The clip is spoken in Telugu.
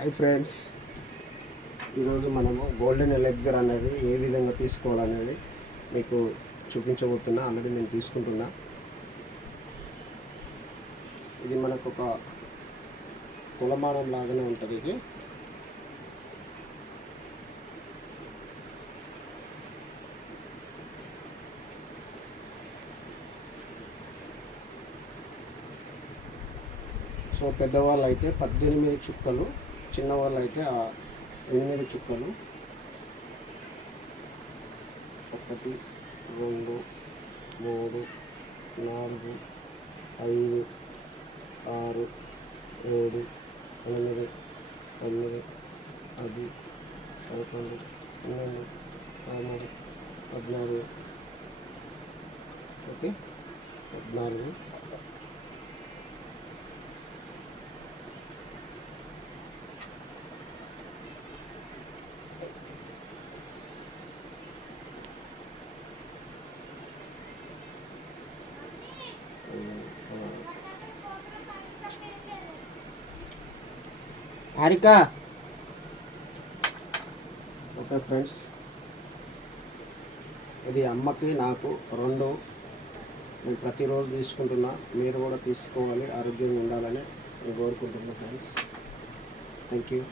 హాయ్ ఫ్రెండ్స్ ఈరోజు మనము గోల్డెన్ ఎలెక్జర్ అనేది ఏ విధంగా తీసుకోవాలనేది మీకు చూపించబోతున్నా ఆల్రెడీ నేను తీసుకుంటున్నా. ఇది మనకు ఒక కులమానం లాగానే ఉంటుంది ఇది. సో పెద్దవాళ్ళు అయితే పద్దెనిమిది చుక్కలు చిన్నవాళ్ళు అయితే ఆ ఎనిమిది చుక్కలు. ఒకటి రెండు మూడు నాలుగు ఐదు ఆరు ఏడు ఎనిమిది తొమ్మిది పది పదకొండు పన్నెండు పదమూడు పద్నాలుగు. ఓకే? పద్నాలుగు. హారిక. Okay friends. ఇది అమ్మకి నాకు రెండు. నేను ప్రతిరోజు తీసుకుంటున్నా. మీరు కూడా తీసుకోవాలి. ఆరోగ్యంగా ఉండాలని నేను కోరుకుంటున్నాను ఫ్రెండ్స్. Thank you.